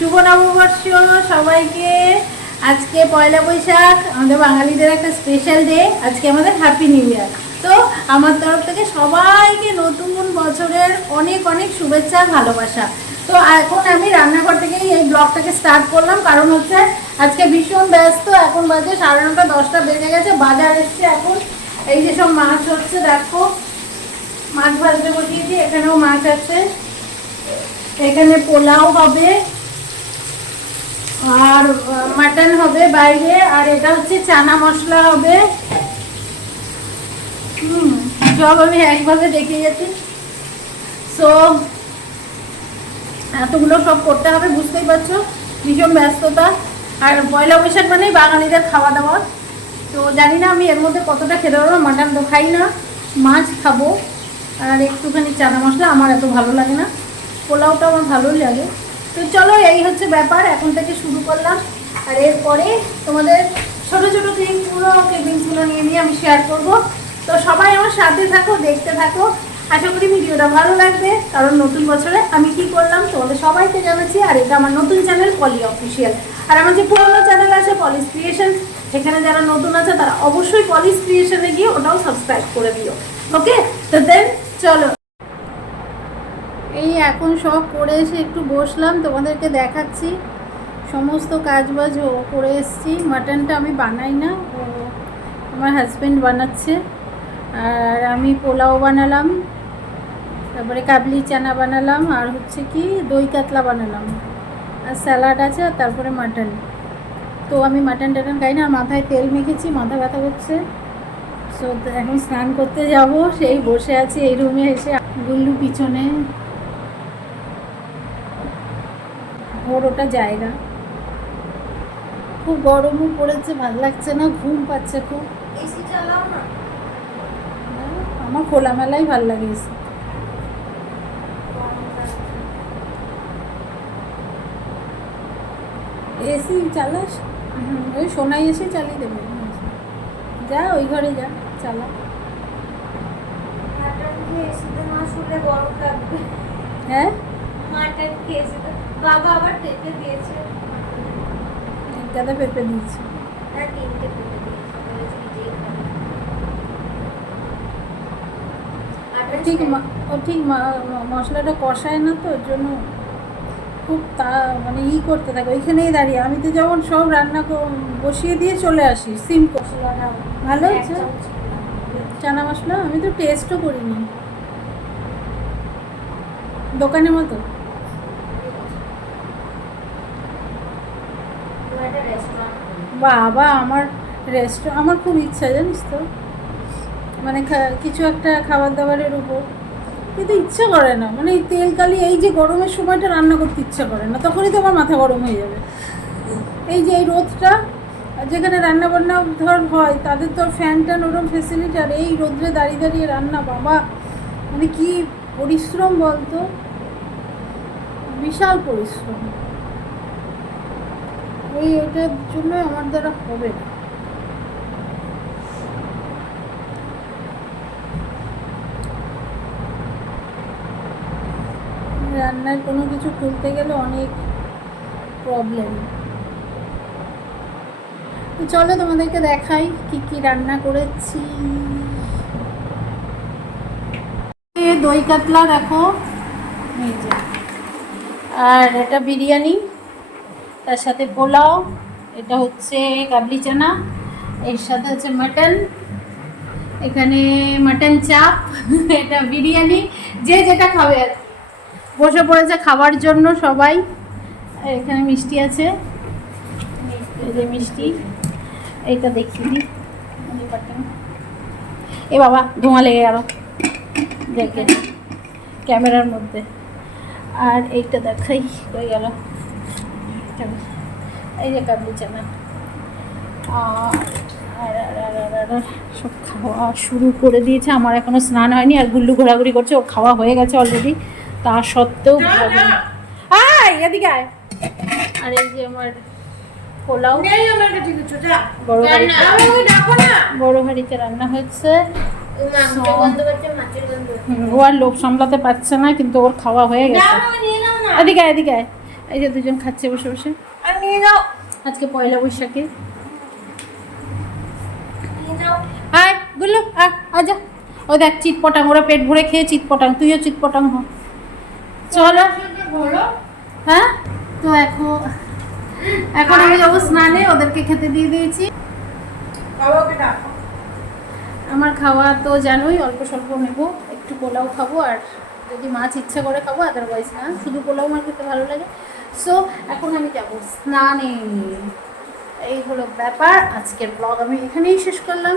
শুভ নববর্ষ সবাইকে। আজকে পয়লা বৈশাখ, আমাদের বাঙালিদের একটা স্পেশাল ডে। আজকে আমাদের হ্যাপি নিউ ইয়ার। তো আমার তরফ থেকে সবাইকে নতুন বছরের অনেক অনেক শুভেচ্ছা, ভালোবাসা। তো এখন আমি রান্নাঘর থেকেই এই ব্লগটাকে স্টার্ট করলাম, কারণ হচ্ছে আজকে ভীষণ ব্যস্ত। এখন বাজে 9:30 10টা বেজে গেছে, বাজার এসছে এখন। এই যে সব মাছ হচ্ছে, দেখো মাছ ভাজতে বসিয়েছি, এখানেও মাছ আছে। এখানে পোলাও হবে আর মাটন হবে বাইরে, আর এটা হচ্ছে চানা মশলা হবে। সব আমি একভাবে দেখে যাচ্ছি। সো এতগুলো সব করতে হবে, বুঝতেই পারছো, ভীষণ ব্যস্ততা। আর পয়লা বৈশাখ মানেই বাঙালিদের খাওয়া দাওয়া। তো জানি না আমি এর মধ্যে কতটা খেতে পারবো। মাটন তো খাই না, মাছ খাবো আর একটুখানি চানা মশলা। আমার এত ভালো লাগে না, পোলাওটা আমার ভালোই লাগে। তো চলো, এই হচ্ছে ব্যাপার। এখন থেকে শুরু করলাম, আর এরপরে তোমাদের ছোটো ছোটো ক্লিপিংসগুলো নিয়ে আমি শেয়ার করব। তো সবাই আমার সাথে থাকো, দেখতে থাকো। আশা করি ভিডিওটা ভালো লাগবে, কারণ নতুন বছরে আমি কি করলাম তোমাদের সবাইকে জানাচ্ছি। আর এটা আমার নতুন চ্যানেল পলি অফিসিয়াল। আর আমার যে পুরোনো চ্যানেল আছে পলিস ক্রিয়েশন, সেখানে যারা নতুন আছে তারা অবশ্যই পলিস ক্রিয়েশনে গিয়ে ওটাও সাবস্ক্রাইব করে দিও। ওকে, তো দেন চলো। এই এখন সব করে এসে একটু বসলাম, তোমাদেরকে দেখাচ্ছি। সমস্ত কাজবাজ করে এসেছি। মাটনটা আমি বানাই না, ও আমার হাজব্যান্ড বানাচ্ছে। আর আমি পোলাও বানালাম, তারপরে কাবলি চানা বানালাম, আর হচ্ছে কি দই কাতলা বানালাম, আর স্যালাড আছে, আর তারপরে মাটন। তো আমি মাটন টাটন খাই না, আর মাথায় তেল মেখেছি, মাথা ব্যথা করছে। সো এখন স্নান করতে যাব, সেই বসে আছি এই রুমে এসে। গুল্লু পিছনে, ওর ওটা জায়গা। খুব গরমও পড়েছে, ভালো লাগছে না, ঘুম পাচ্ছে খুব। এসি চালাও না। আমার খোলামেলাই ভালো লাগে এসি। এসি চালাস? ওই সোনাই এসে চালিয়ে দেবে। যা ওই ঘরে যা, চালা। মাটন খেয়ে এসিতে না শুলে গরম লাগবে। হ্যাঁ, মাটন খেয়ে এসিতে বাবা আবার পেঁপে দিয়েছে। গাদা পেঁপে দিয়েছি। আর 3টে পেঁপে দিয়েছে, বলেছে নিজেই খাবে। ও ঠিক মশলাটা কষায় না, তো ওর জন্য খুব মানে করতে থাকে ওইখানেই দাঁড়িয়ে। আমি তো যেমন সব রান্না বসিয়ে দিয়ে চলে আসি, সিম মশলাটা ভালো হচ্ছে চানা মশলা। আমি তো টেস্টও করিনি, দোকানের মতো। বাবা, আমার আমার খুব ইচ্ছা, জানিস তো, মানে কিছু একটা খাবার দাবারের উপর, কিন্তু ইচ্ছা করে না। মানে এই তেল কালি, এই যে গরমের সময়টা রান্না করতে ইচ্ছা করে না, তখনই তো আমার মাথা গরম হয়ে যাবে। এই যে এই রোদটা, যেখানে রান্না বান্না ধর হয়, তাদের তো ফ্যান ট্যান ওরকম ফেসিলিটি, আর এই রোদ্রে দাঁড়িয়ে দাঁড়িয়ে রান্না, বাবা মানে কি পরিশ্রম বলতো, বিশাল পরিশ্রম। ওটার জন্য আমার দ্বারা হবে না। রান্নার কোনো কিছু খুলতে গেলে অনেক প্রবলেম। তো চলো তোমাদেরকে দেখাই কি কি রান্না করেছি। দই কাতলা দেখো, এই যে, আর এটা বিরিয়ানি, তার সাথে পোলাও, এটা হচ্ছে কাবলি চানা, এর সাথে হচ্ছে মাটন, এখানে মাটন চাপ, এটা বিরিয়ানি। যে যেটা খাবে বসে পড়েছে খাবার জন্য সবাই। এখানে মিষ্টি আছে, এই যে মিষ্টি, এইটা দেখিয়ে দিই। এ বাবা, ধোঁয়া লেগে গেল দেখে ক্যামেরার মধ্যে। আর এইটা দেখাই, হয়ে গেল। এই যে কাবলি চানা, আর সব খাওয়া শুরু করে দিয়েছে। আমার এখনো স্নান হয়নি, আর গুল্লু ঘোরাঘুরি করছে, ওর খাওয়া হয়ে গেছে অলরেডি, তা সত্ত্বেও এদিকে আয়। আর এই যে আমার পোলাও বড় হাঁড়িতে রান্না হচ্ছে। ও আর লোভ সামলাতে পারছে না, কিন্তু ওর খাওয়া হয়ে গেছে। এদিকে এদিকে এই যে দুজন খাচ্ছে বসে বসে। আর নিয়ে যাও, আজকে পয়লা বৈশাখে। নিয়ে যাও। আয় গুল্লু আজা। ও দেখ চিটপটাং, ওরা পেট ভরে খেয়ে চিটপটাং, তুইও চিটপটাং হ। চলো। বলো। হ্যাঁ তো এখন আমি যাবো স্নানে, ওদেরকে খেতে দিয়ে দিয়েছি। বাবাকে ডাকো। আমার খাওয়া তো জানোই, অল্প স্বল্প নেবো, একটু পোলাও খাবো আর যদি মাছ ইচ্ছা করে খাবো, আদারওয়াইজ না, শুধু পোলাও আমার খেতে ভালো লাগে। সো এখন আমি যাবো স্নানে। এই হলো ব্যাপার। আজকের ব্লগ আমি এখানেই শেষ করলাম।